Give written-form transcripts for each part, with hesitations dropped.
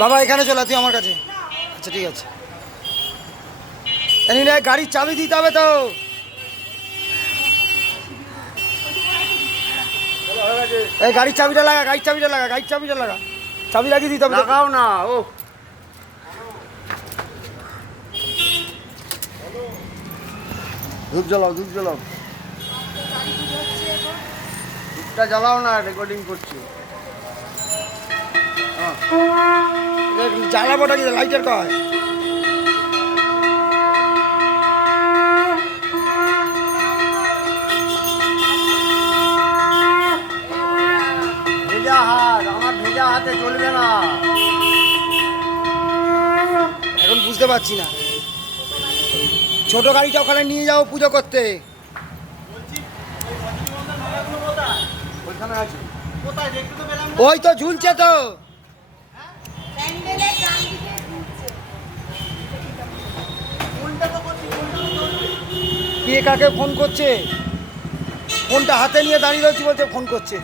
বাবা এখানে চলে তুই আমার কাছে। আচ্ছা ঠিক আছে, জানি না গাড়ির চাবি দিতে হবে তো। এই গাড়ির চাবিটা লাগা, গাড়ির চাবিটা লাগা, গাড়ির চাবিটা লাগা, চাবি লাগিয়ে দিতে হবে। লাগাও না। ও ধূপ জ্বালাও, ধূপ জ্বালাও, ধূপটা জ্বালাও না, রেকর্ডিং করছি। জ্বালাবোটা কি লাইটার কয়? ভেজা হাত, আমার ভেজা হাতে চলবে না। এখন বুঝতে পারছি না। ছোট গাড়িটা ওখানে নিয়ে যাও পুজো করতে। ওইখানে আছে। ওই তো ঝুলছে তো। কে কাকে ফোন করছে? ফোনটা হাতে নিয়ে দাঁড়িয়ে রয়েছি, বলছে ফোন করছে।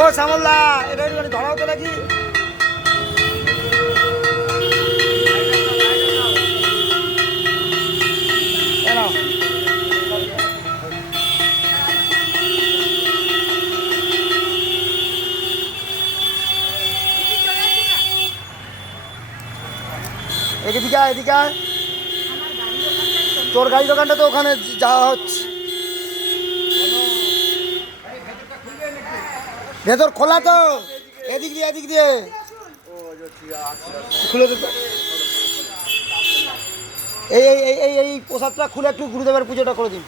ও শ্যামলদা, এটা একটু ধরাও তো নাকি। এদিকে আয়, এদিকে আয়। তোর গাড়ি দোকানটা তো ওখানে যাওয়া হচ্ছে। ভেতর খোলা তো, এদিক দিয়ে, এদিক দিয়ে খুলে দে। এই এই এই এই এই প্রসাদটা খুলে একটু গুরুদেবের পুজোটা করে দিন।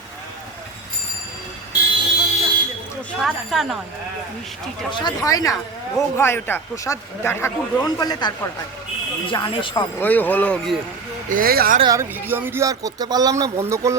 প্রসাদটা নয়, মিষ্টিটা। প্রসাদ হয় না, ভোগ হয় ওটা। প্রসাদ ঠাকুর গ্রহণ করলে তারপর হয়, জানে সব। ওই হলো গিয়ে এই আর ভিডিও আর করতে পারলাম না, বন্ধ করলাম।